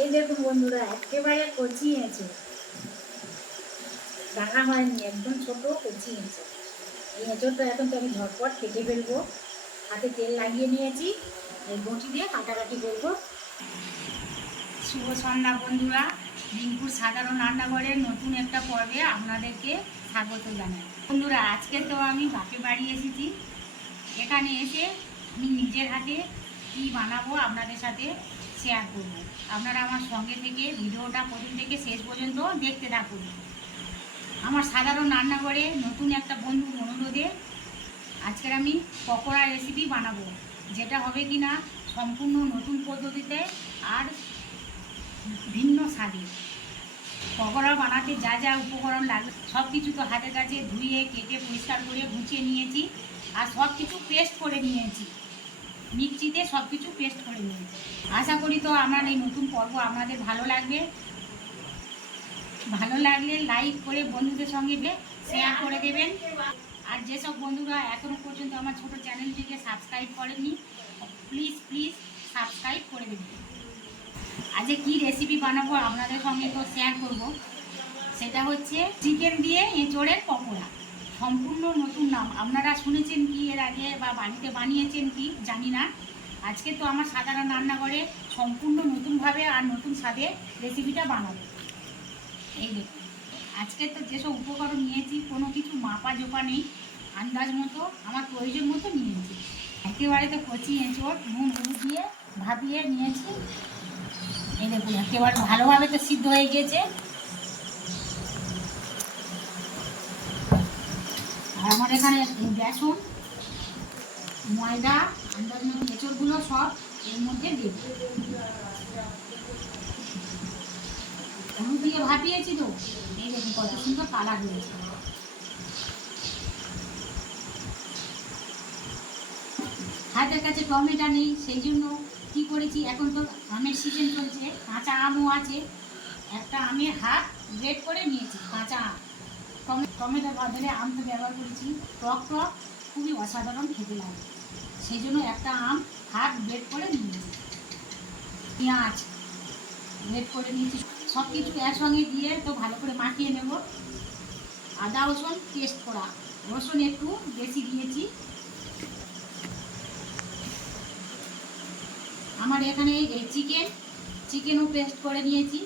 এই দেখুন বন্ধুরা, একেবারে কচি আছে। রাখা হয়নি, একদম ছোট কচি আছে। এই এঁচড়টা এখন তো আমি ঝটপট কেটে ফেলব। হাতে তেল লাগিয়ে নিয়েছি, এই বটি দিয়ে কাটাকাটি করব। শুভ সন্ধ্যা বন্ধুরা রিঙ্কুর সাধারণ রান্নাঘরের নতুন একটা পর্বে আপনাদেরকে স্বাগত জানাই। বন্ধুরা, আজকে তো আমি বাপে বাড়ি এসেছি। এখানে এসে আমি নিজের হাতে কী বানাবো আপনাদের সাথে শেয়ার করব। আপনারা আমার সঙ্গে থেকে, ভিডিওটা প্রথম থেকে শেষ পর্যন্ত দেখতে থাকুন। আমার সাধারণ রান্নাঘরে নতুন একটা বন্ধুর অনুরোধে আজকের আমি পকোড়া রেসিপি বানাবো, যেটা হবে কি না সম্পূর্ণ নতুন পদ্ধতিতে আর ভিন্ন স্বাদে। পকোড়া বানাতে যা যা উপকরণ লাগবে সব কিছু তো হাতে কাছে ধুয়ে, কেটে, পরিষ্কার করে গুছিয়ে নিয়েছি আর সব কিছু পেস্ট করে নিয়েছি। মিক্সিতে সব কিছু পেস্ট করে নিয়েছি। আশা করি তো আমার এই নতুন পর্ব আপনাদের ভালো লাগবে। ভালো লাগলে লাইক করে বন্ধুদের সঙ্গে শেয়ার করে দেবেন। আর যেসব বন্ধুরা এখনও পর্যন্ত আমার ছোট চ্যানেলটিকে সাবস্ক্রাইব করেননি প্লিজ প্লিজ সাবস্ক্রাইব করে দেবেন। আজকে কি রেসিপি বানাবো আপনাদের সঙ্গে তো শেয়ার করব। সেটা হচ্ছে চিকেন দিয়ে এঁচড়ের পকোড়া। সম্পূর্ণ নতুন নাম। আপনারা শুনেছেন কি এর আগে বা বাড়িতে বানিয়েছেন কি? জানি না। আজকে তো আমার সাধারণ রান্নাঘরে সম্পূর্ণ নতুনভাবে আর নতুন স্বাদে রেসিপিটা বানাবো। এই দেখুন। আজকে তো যেসব উপকরণ নিয়েছি, কোনো কিছু মাপা জোপা নেই। আন্দাজ মতো, আমার প্রয়োজন মতো নিয়েছি। একেবারে তো কচি এঁচড়, নুন হলুদ দিয়ে ভাপিয়ে নিয়েছি। এই দেখুন, একেবারে ভালোভাবে তো সিদ্ধ হয়ে গিয়েছে আমার এখানে বেসন, ময়দা আন্দাজ মতো সব এর মধ্যে দেব হলুদ দিয়ে ভাপিয়েছি তো, এই দেখুন কত সুন্দর কালার হয়েছে। হাতের কাছে টমেটো নেই, সেই জন্য কী করেছি, এখন তো আমের সিজন চলছে, কাঁচা আমও আছে। একটা আমের হাত গ্রেড করে নিয়েছি, কাঁচা আম। টমেটো আম তো ব্যবহার করেছি। টক টক, খুবই অসাধারণ খেতে লাগে। সেই জন্য একটা আম হাত গ্রেড করে নিয়েছি পেঁয়াজ গ্রেড করে নিয়েছি। সব কিছু একসঙ্গে দিয়ে তো ভালো করে মাখিয়ে নেব। আদা, রসুন পেস্ট করা। রসুন একটু বেশি দিয়েছি। আমার এখানে এই চিকেন চিকেনও পেস্ট করে নিয়েছি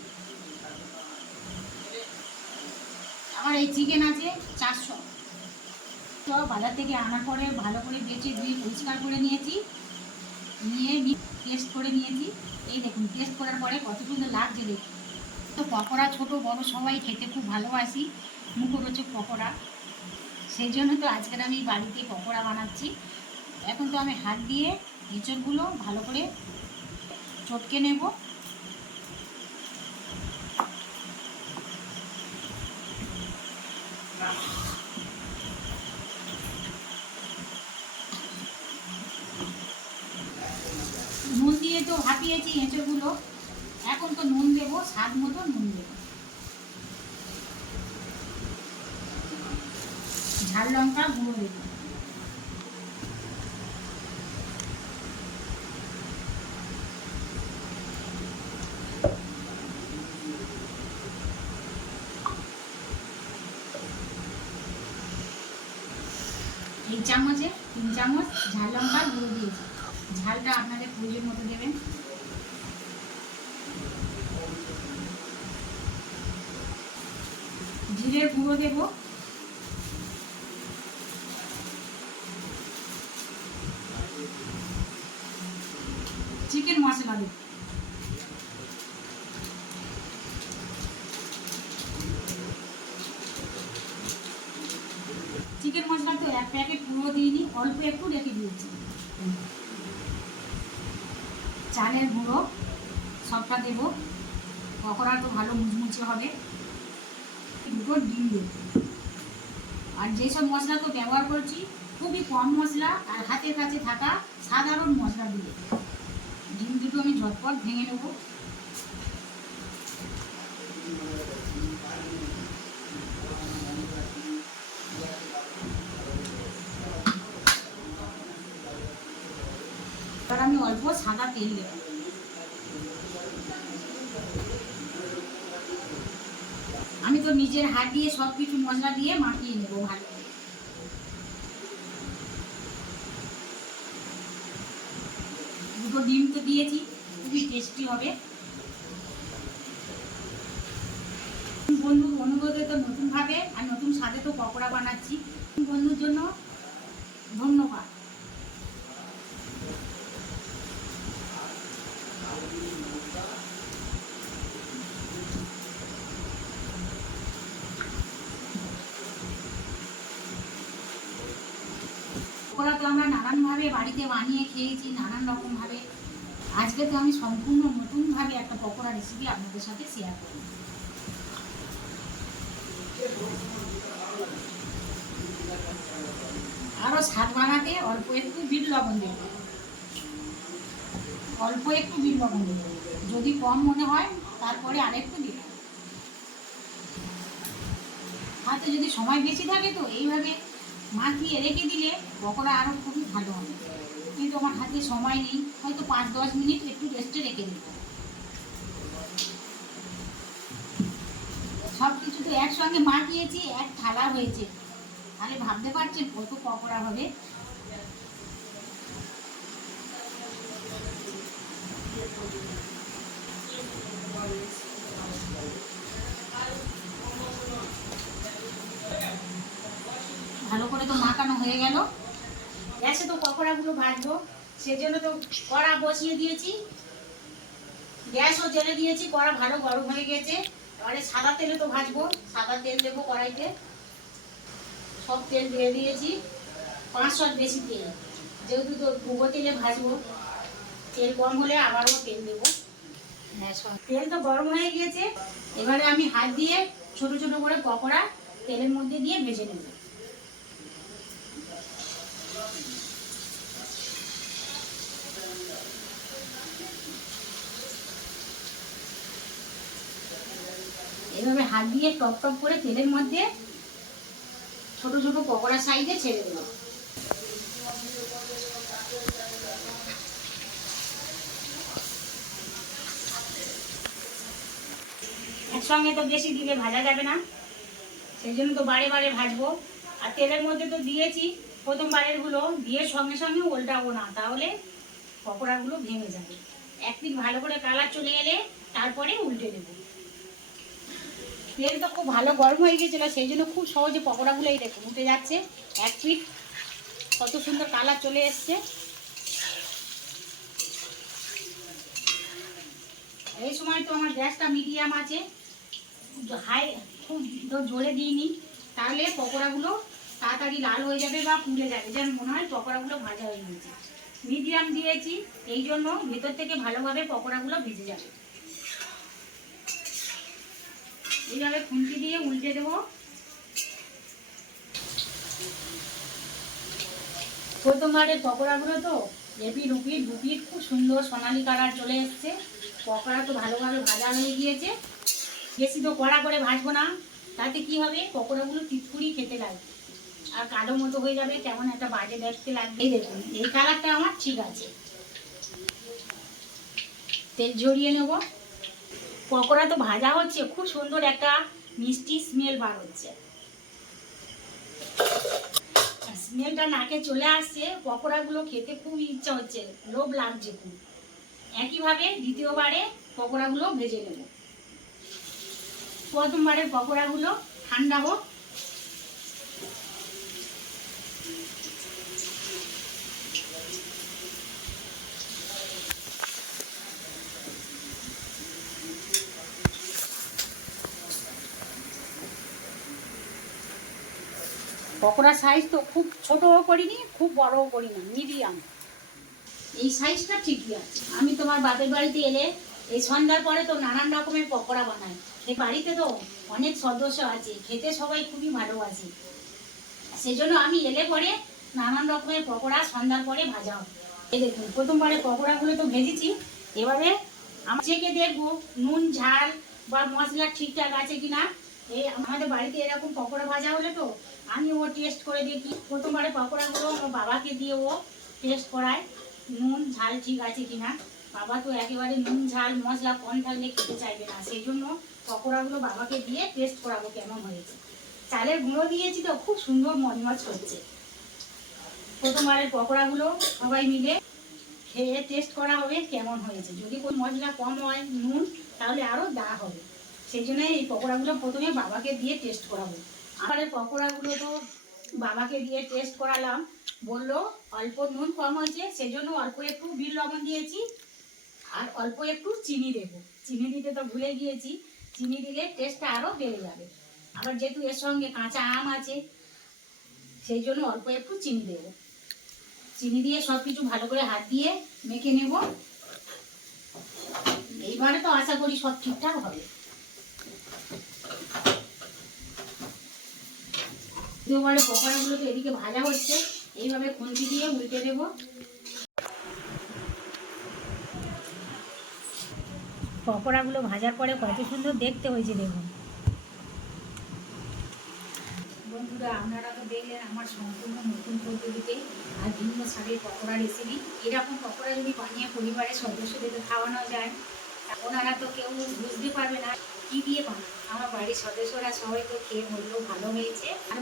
আমার চিকেন আছে চারশো। তো বাজার থেকে আনার পরে ভালো করে বেছে ধুয়ে পরিষ্কার করে নিয়েছি। নিয়ে টেস্ট করে নিয়েছি। এই দেখুন টেস্ট করার পরে কত সুন্দর লাগছে দেখুন। তো পকোড়া ছোট, বড় সবাই খেতে খুব ভালোবাসি, মুখরোচক পকোড়া। সেই জন্য তো আজকের আমি বাড়িতে পকোড়া বানাচ্ছি। এখন তো আমি হাত দিয়ে এঁচড়গুলো ভালো করে চটকে নেব নুন দিয়ে তো ভাপিয়েছি এঁচড়গুলো এখন তো নুন দেবো স্বাদ মতো নুন দেবো। ঝাল লঙ্কা গুঁড়ো দেবো এই চামচে তিন চামচ ঝাল লঙ্কা গুঁড়ো দিয়েছি ঝালটা আপনাদের প্রয়োজন মতো দেবেন জিরের গুঁড়ো দেব। চিকেন মশলা দেব। চিকেন মশলা তো এক প্যাকেট পুরো দিইনি, অল্প একটু রেখে দিয়েছি। চালের গুঁড়ো সবটা দেব। পকোড়া তো ভালো মুচমুচে হবে। দুটো ডিম দেব আর যেসব মশলা তো ব্যবহার করছি, খুবই কম মশলা আর হাতের কাছে থাকা সাধারণ মশলা দিয়ে ডিম দুটো আমি ঝটপট ভেঙে নেব। এবার আমি অল্প সাদা তেল দেবো তো নিজের হাত দিয়ে সব কিছু মশলা দিয়ে মাখিয়ে নেব ভালো দুটো ডিম তো দিয়েছি, খুবই টেস্টি হবে। বন্ধু, অনুরোধে তো নতুনভাবে আর নতুন স্বাদে তো পকোড়া বানাচ্ছি। বন্ধুর জন্য ধন্যবাদ। পকোড়া তো আমরা নানানভাবে বাড়িতে বানিয়ে খেয়েছি নানান রকমভাবে আজকে তো আমি সম্পূর্ণ নতুনভাবে একটা পকোড়া রেসিপি আপনাদের সাথে শেয়ার করব। আরও স্বাদ বানাতে অল্প একটু বিট লবণ দেব। অল্প একটু বিট লবণ দেব। যদি কম মনে হয়, তারপরে আরেকটু দিলাম। হাতে যদি সময় বেশি থাকে তো এইভাবে মাখিয়ে রেখে দিলে পকোড়া আরও খুবই ভালো হবে। কিন্তু আমার হাতে সময় নেই, হয়তো পাঁচ দশ মিনিট একটু রেস্টে রেখে দেব। সব কিছু তো একসঙ্গে মাখিয়েছি, এক থালা হয়েছে। তাহলে ভাবতে পারছেন কত পকোড়া হবে ভালো করে তো মাখানো হয়ে গেল। গ্যাসে তো পকোড়াগুলো ভাজবো সেজন্য তো কড়া বসিয়ে দিয়েছি। গ্যাসও জেলে দিয়েছি কড়া ভালো গরম হয়ে গেছে। এবারে সাদা তেলে তো ভাজবো সাদা তেল দেবো কড়াইতে। সব তেল দিয়ে দিয়েছি পাঁচ পাঁচশো বেশি তেল। যেহেতু তো ডুবো তেলে ভাজবো তেল কম হলে আবারও তেল দেবো। হ্যাঁ তেল তো গরম হয়ে গিয়েছে এবারে আমি হাত দিয়ে ছোট ছোট করে পকোড়া তেলের মধ্যে দিয়ে ভেজে নেব। এভাবে হাত দিয়ে টপ টপ করে তেলের মধ্যে ছোট ছোট পকোড়া সাইজে ছেড়ে দেবো। একসঙ্গে তো বেশি দিলে ভাজা যাবে না। সেই জন্য তো বারে বারে ভাজবো। আর তেলের মধ্যে তো দিয়েছি প্রথম বারেরগুলো দিয়ে সঙ্গে সঙ্গে উল্টাবো না, তাহলে পকোড়াগুলো ভেঙে যাবে। এক ভালো করে কালার চলে এলে তারপরে উল্টে দেবো। তেল তো খুব ভালো গরম হয়ে গেছিল সেই জন্য খুব সহজে পকোড়াগুলো এই দেখুন উঠে যাচ্ছে। এক পিঠ কত সুন্দর কালার চলে এসছে। এই সময় তো আমার গ্যাসটা মিডিয়াম আছে, হাই, খুব জোরে দিইনি। তাহলে পকোড়াগুলো তাড়াতাড়ি লাল হয়ে যাবে বা পুড়ে যাবে, যেন মনে হয় পকোড়াগুলো ভাজা হয়ে গেছে মিডিয়াম দিয়েছি, এই জন্য ভেতর থেকে ভালোভাবে পকোড়াগুলো ভেজে যাবে। এইভাবে খুন্তি দিয়ে উল্টে দেবো। প্রথমবারের পকোড়াগুলো তো এপি রুপি দুপি খুব সুন্দর সোনালি কালার চলে এসছে। পকোড়া তো ভালোভাবে ভাজা হয়ে গিয়েছে। বেশি তো কড়া করে ভাজবো না, তাতে কি হবে? পকোড়াগুলো টিটকুড়ি খেতে লাগবে আর কালো মতো হয়ে যাবে, কেমন একটা বাজে দেখতে লাগবে। এই দেখুন, এই কালারটা আমার ঠিক আছে। তেল ঝরিয়ে নেব। পকোড়া তো ভাজা হচ্ছে, খুব সুন্দর একটা মিষ্টি স্মেল বার হচ্ছে। স্মেলটা নাকে চলে আসছে, পকোড়াগুলো খেতে খুব ইচ্ছা হচ্ছে, লোভ লাগছে খুব। একইভাবে দ্বিতীয়বারে পকোড়াগুলো ভেজে নেব। প্রথমবারের পকোড়াগুলো ঠান্ডা হোক পকোড়ার সাইজ তো খুব ছোটও করিনি, খুব বড়ও করিনি মিডিয়াম এই সাইজটা ঠিকই আছে। আমি তোমার বাপের বাড়িতে এলে এই সন্ধ্যার পরে তো নানান রকমের পকোড়া বানাই। এই বাড়িতে তো অনেক সদস্য আছে, খেতে সবাই খুবই ভালোবাসে। সেই জন্য আমি এলে পরে নানান রকমের পকোড়া সন্ধ্যার পরে ভাজা হয় এই দেখুন, প্রথমবারে পকোড়াগুলো তো ভেজেছি। এবারে আমি চেকে দেখব, নুন, ঝাল বা মশলা ঠিকঠাক আছে কিনা। এই আমাদের বাড়িতে এরকম পকোড়া ভাজা হলে তো আমি ও টেস্ট করে দেখি। প্রথমবারে পকোড়াগুলো আমার বাবাকে দিয়ে ও টেস্ট করায়। নুন, ঝাল ঠিক আছে কিনা? বাবা তো একেবারে নুন, ঝাল, মশলা, কম থাকলে খেতে চাইবে না। সেই জন্য পকোড়াগুলো বাবাকে দিয়ে টেস্ট করাবো কেমন হয়েছে। চালের গুঁড়ো দিয়েছি তো, খুব সুন্দর মজমজ হচ্ছে। প্রথমবারের পকোড়াগুলো সবাই মিলে খেয়ে টেস্ট করা হবে কেমন হয়েছে। যদি কোনো মশলা কম হয়, নুন, তাহলে আরও দেওয়া হবে। সেই জন্য এই পকোড়াগুলো প্রথমে বাবাকে দিয়ে টেস্ট করাবো। আমার পকোড়াগুলো তো বাবাকে দিয়ে টেস্ট করালাম। বলল, অল্প নুন কম হয়েছে সেই জন্য অল্প একটু বিল লবণ দিয়েছি, আর অল্প একটু চিনি দেবো। চিনি দিতে তো ভুলে গিয়েছি, চিনি দিলে টেস্টটা আরও বেড়ে যাবে। আবার যেহেতু এর সঙ্গে কাঁচা আম আছে সেই জন্য অল্প একটু চিনি দেবো। চিনি দিয়ে সব কিছু ভালো করে হাত দিয়ে মেখে নেব। এইবারে তো আশা করি সব ঠিকঠাক হবে। দ্বিতীয়বারে পকোড়াগুলো তো এদিকে ভাজা হচ্ছে। এইভাবে খুন্তি দিয়ে উল্টে দেবো। পকোড়াগুলো ভাজার পরে কত সুন্দর দেখতে হয়েছে দেখুন। বন্ধুরা, আপনারা তো দেখলেন আমার সম্পূর্ণ নতুন পদ্ধতিতে আর ভিন্ন স্বাদের পকোড়া রেসিপি এরকম পকোড়া যদি বানিয়ে পরিবারের সদস্যদের খাওয়ানো যায় ওনারা তো কেউ বুঝতে পারবে না কী দিয়ে বানানো। আমার বাড়ির সদস্যরা সবাই তো খেয়ে বললেও ভালো হয়েছে। আর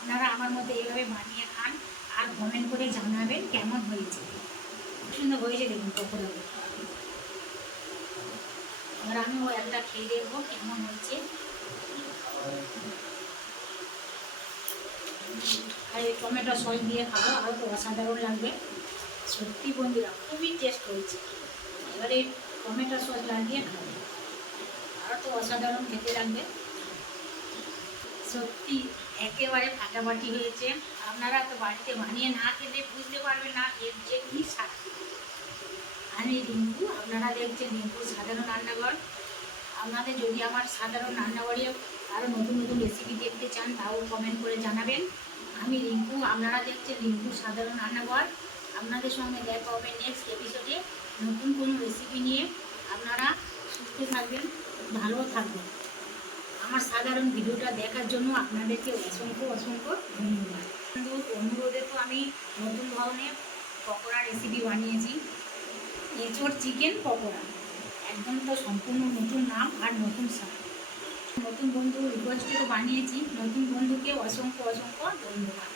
আপনারা আমার মধ্যে এইভাবে বানিয়ে খান আর কমেন্ট করে জানাবেন কেমন হয়েছে। সুন্দর হয়েছে দেখুন পকোড়াগুলো এবার আমি ওই একটা খেয়ে দেখব কেমন হয়েছে। আর এই টমেটো সস দিয়ে খাব আরও তো অসাধারণ লাগবে। সত্যি বন্ধুরা, খুবই টেস্ট হয়েছে। এবারে টমেটো সস লাগিয়ে খাব। আরও তো অসাধারণ খেতে লাগবে। সত্যি একেবারে ফাটাফাটি হয়েছে। আপনারা তো বাড়িতে বানিয়ে না খেলে বুঝতে পারবেন না এর যে কী স্বাদ আমি রিঙ্কু, আপনারা দেখছেন রিঙ্কুর সাধারণ রান্নাঘর। আপনাদের যদি আমার সাধারণ রান্নাঘরে আরও নতুন নতুন রেসিপি দেখতে চান, তাও কমেন্ট করে জানাবেন। আমি রিঙ্কু, আপনারা দেখছেন রিঙ্কুর সাধারণ রান্নাঘর। আপনাদের সঙ্গে দেখা হবে নেক্সট এপিসোডে নতুন কোনো রেসিপি নিয়ে। আপনারা সুস্থ থাকবেন, ভালো থাকবেন। আমার সাধারণ ভিডিওটা দেখার জন্য আপনাদেরকে অসংখ্য অসংখ্য ধন্যবাদ। অনুরোধে তো আমি নতুন ধরনের পকোড়া রেসিপি বানিয়েছি। এঁচড় চিকেন পকোড়া। একদম তো সম্পূর্ণ নতুন নাম আর নতুন স্বাদ। নতুন বন্ধু রিকোয়েস্টে তো বানিয়েছি। নতুন বন্ধুকে অসংখ্য অসংখ্য ধন্যবাদ।